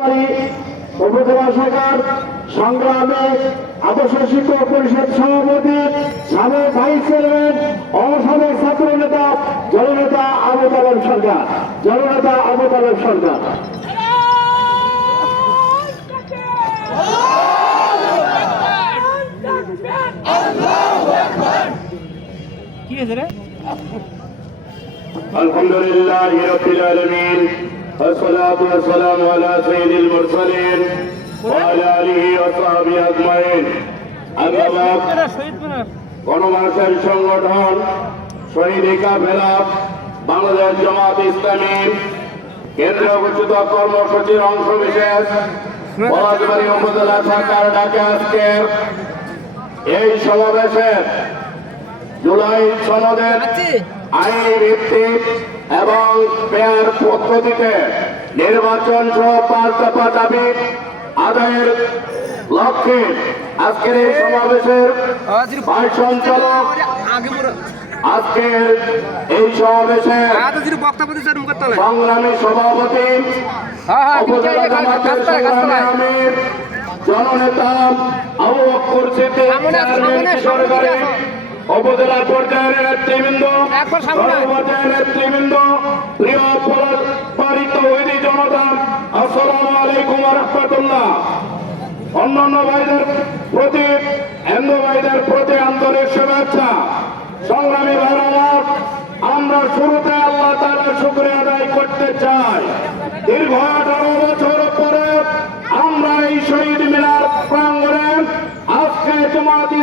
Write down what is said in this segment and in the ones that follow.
উপজেলা শাখার সংগ্রামে আদর্শ শিক্ষক পরিষদ সভাপতি সাবেক ভাইস চেয়ারম্যান অসাবেক ছাত্র নেতা জননেতা আবু তালেব সরকার জননেতা আবু তালেব সরকার কি হয়েছে রে الحمد لله رب العالمين والصلاة والسلام على سيد المرسلين وعلى آله وصحبه أجمعين أما بعد মিনার, শহীদ মিনার গণমানুষের সংগঠন শহীদিকা ভেলাপ বাংলাদেশ জামাত ইসলামী কেন্দ্রীয় ঘোষিত কর্মসূচির অংশ বিশেষ পলাশবাড়ি উপজেলা শাখার ডাকে আজকে এই সমাবেশে জুলাই সনদের আইনি ভিত্তিক এবং পেয়ার পদ্ধতিতে নির্বাচন সহ পাঁচ দফা দাবি আদায়ের লক্ষ্যে আজকের এই সমাবেশের ভাইস সঞ্চালক আজকের এই সমাবেশে সংগ্রামী সভাপতি হ্যাঁ হ্যাঁ জননেতা আবু বক্কর সিদ্দিক সামনে উপজেলা পর্যায়ের নেতৃবৃন্দ। সর্বপর্যায়ের নেতৃবৃন্দ প্রিয় পারিত ওইদি জনতা আসসালামু আলাইকুম রাহমাতুল্লাহ। অন্যান্য ভাইদের প্রতি হিন্দু ভাইদের প্রতি আন্তরিক শুভেচ্ছা। সংগ্রামী ভাইরা আমরা শুরুতে আল্লাহ তাআলার শুকরিয়া আদায় করতে চাই। দীর্ঘ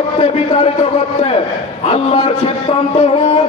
করতে বিতাড়িত করতে আল্লাহর সিদ্ধান্ত হোক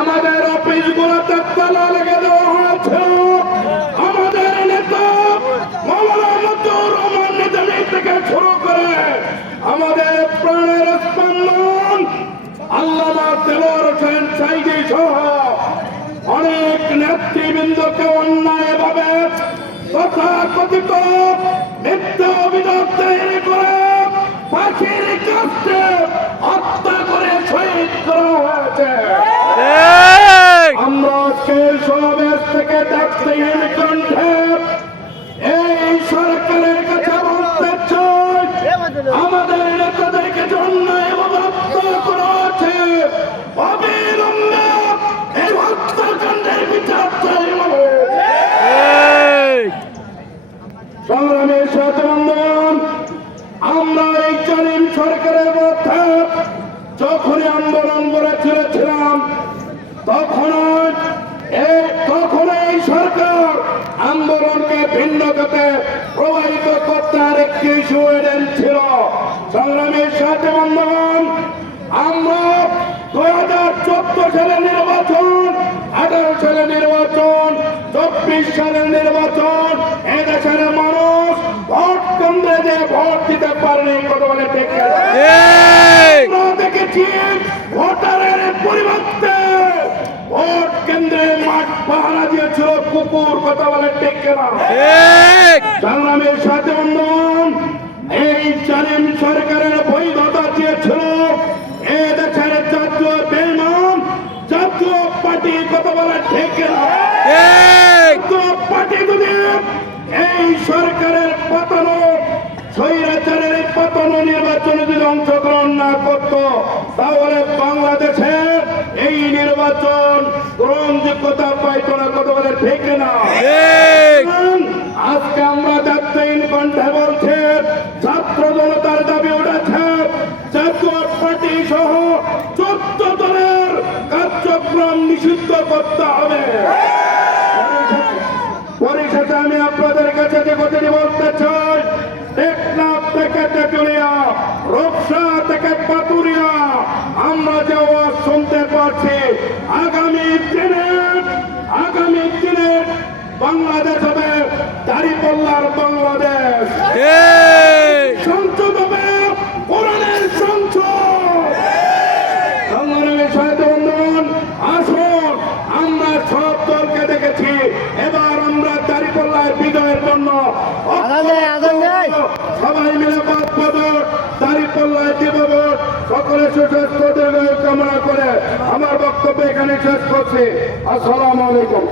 আমাদের অফিস গুলোতে তালা লেগে দেওয়া হয়েছিল আমাদের নেতা থেকে শুরু করে আমাদের প্রাণের স্পন্দন, আল্লামা সহ অনেক নেতৃবৃন্দকে অন্যায়ভাবে তথাকথিত মিথ্যা সরকারের মধ্যে যখনই আন্দোলন করে চলেছিলাম তখন তখন এই সরকার আন্দোলনকে ভিন্ন গতে প্রবাহিত করতে আরেকটি সুয়েডেন ছিল। সংগ্রামের সাথে বন্ধবান আমরা দুই হাজার চোদ্দ সালে নির্বাচন, আঠারো সালে নির্বাচন, চব্বিশ সালের নির্বাচন, এদেশের মানুষ ভোট কেন্দ্রে যে ভোট দিতে পারেনি কত বলে দেখে দেখেছি ভোটারের পরিবর্তে ভোট কেন্দ্রে মাঠ পাহারা দিয়েছিল কুকুর কথা বলে টেকে সাথে বন্ধন এই জালিম সরকারের বৈধতা চেয়েছিল। এ দেশের জাতীয় বেমান জাতীয় পার্টি কথা বলে ঠেকে না জাতীয় পার্টি যদি এই সরকারের পতন স্বৈরাচারের পতন নির্বাচনে যদি অংশগ্রহণ না করত তাহলে বাংলাদেশের এই নির্বাচন গ্রহণযোগ্যতা পাইত না কথা বলে ঠেকে না। আজকে আমরা যাত্রীন কণ্ঠে বলছে ছাত্র জনতার দাবি উঠেছে জাতীয় পার্টি সহ চোদ্দ দলের কার্যক্রম নিষিদ্ধ করতে হবে। পরিশেষে আমি আপনাদের কাছে যে কথাটি বলতে চাই টেকনাফ থেকে তেতুলিয়া রূপসা থেকে পাতুরিয়া আমরা যে আওয়াজ শুনতে পাচ্ছি আগামী দিনে আগামী দিনে বাংলাদেশ কামনা করে আমার বক্তব্য এখানে শেষ করছি। আসসালামু আলাইকুম।